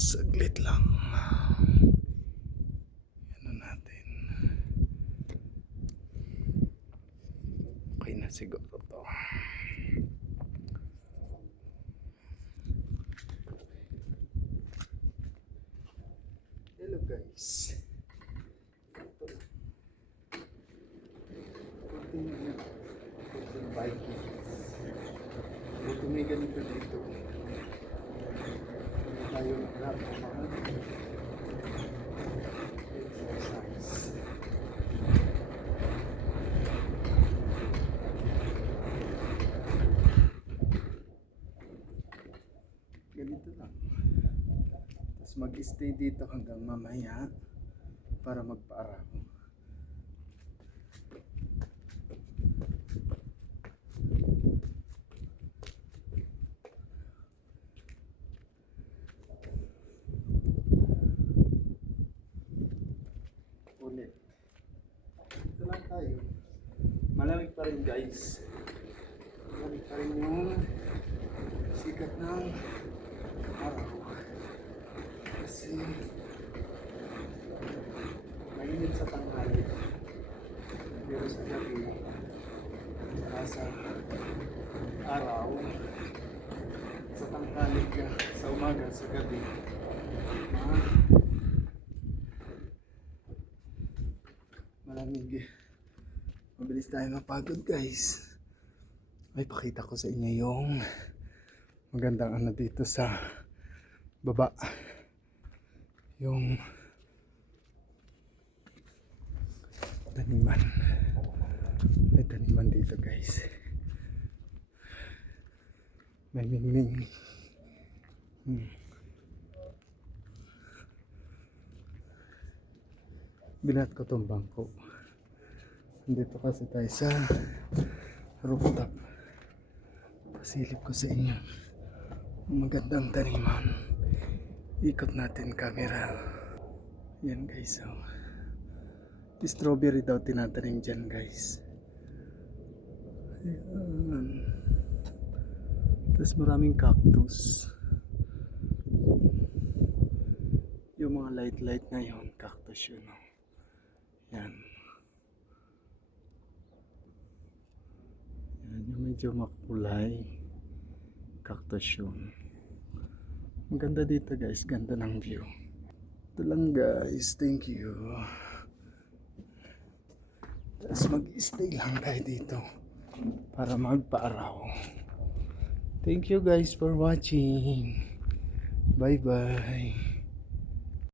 Saglit lang. Ano natin. Okay na siguro to. Hello guys. Ito lang. Continue. Continue biking. Buti may ganito dito. Hindi tayo naglapaman. Exercise. Ganito lang. Tapos mag-stay dito hanggang mamaya para magpa-araw. Ulit. Ito lang tayo. Malamig pa rin guys. Malamig pa rin yung sikat ng araw. Kasi mainit sa tanghali. Pero sa gabi, sa araw, sa tanghali ka, sa umaga, sa gabi, malamig. Mabilis tayo mapagod guys. Ay, pakita ko sa inyo yung magandang ano dito sa baba. Yung taniman. May taniman dito guys. May mingming. Binat ko tong bangko. Dito kasi tayo sa rooftop. Pasilip ko sa inyo magandang taniman. Ikot natin camera. Yan guys, so strawberry daw tinatanim dyan guys. Ayan. Tapos maraming cactus. Yung mga light na yun, cactus yun. Yan. Yan yung medyo makulay. Cactus yun. Maganda dito guys, ganda ng view. Ito lang guys, thank you. Tapos mag-stay lang tayo dito para magpa-araw. Thank you guys for watching. Bye bye.